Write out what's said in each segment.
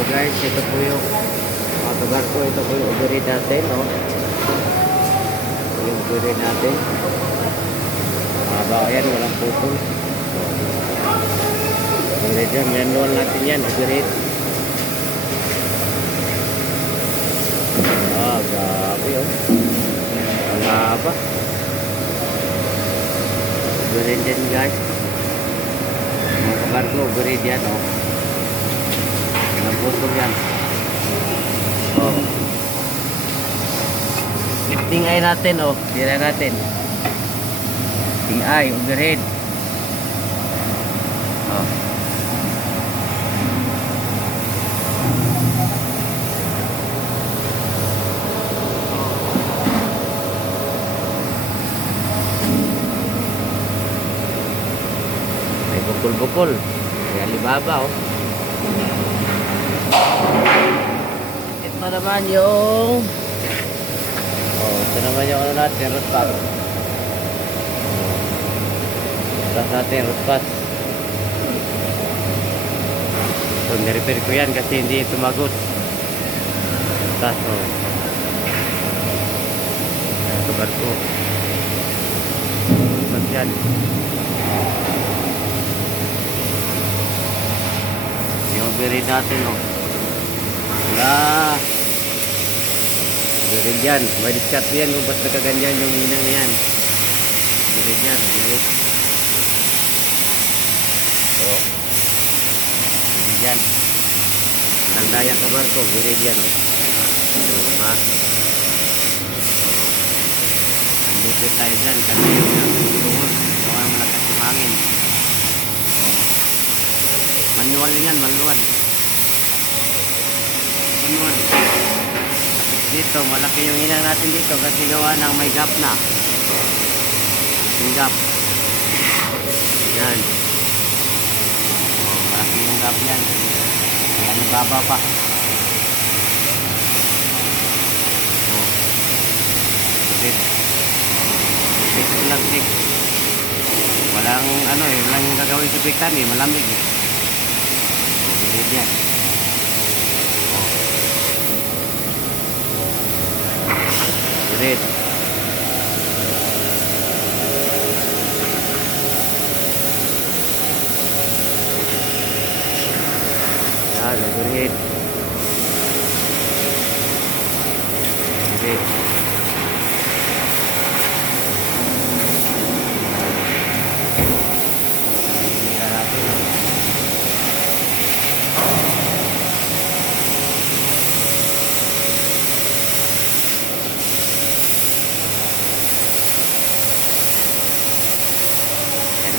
So guys, ito po yung mga kabarko, ito po yung overhead natin, no? Ito yung overhead natin. Mahaba yan, walang pupol. Overhead yan, manual natin yan, overhead. Grabe oh. Ang haba. Overhead yan guys. Mga kabarko, overhead yan, no? Walang pupol yan. Oh. Lifting eye natin, oh. Tira natin. Lifting eye, overhead. Oh. May bukol-bukol. May Alibaba, oh. Ito naman yung ito naman yung ano natin, root pack. Tapos natin, root pack. So, nirepair ko yan kasi hindi tumagot. Tapos, ayan, kabar ko. Tapos yan. Yung overhead natin, oh. Wala. Overhead yan. May discard yan kung ba't nakaganyan yung hinang na yan. Overhead yan. Overhead. So, overhead yan. Tandaya kabar ko. Overhead yan, oh. So, ha? Andito tayo dyan kasi yung tungod. So, ang malakas yung hangin. Manual yan, manual. Manual. Dito, malaki yung hinang natin dito kasi gawa ng may gap na. Yung gap. Yan. Oh, malaki yung gap yan. Yan, baba pa. Oh. Bukit. Bukit lang, big. Walang ano eh, walang gagawin sa bikan eh, malamig eh. Oh, bukit yan. Red. Yan, overhead. Red.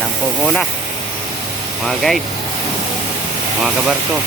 Lang po muna mga guys, mga kabarko.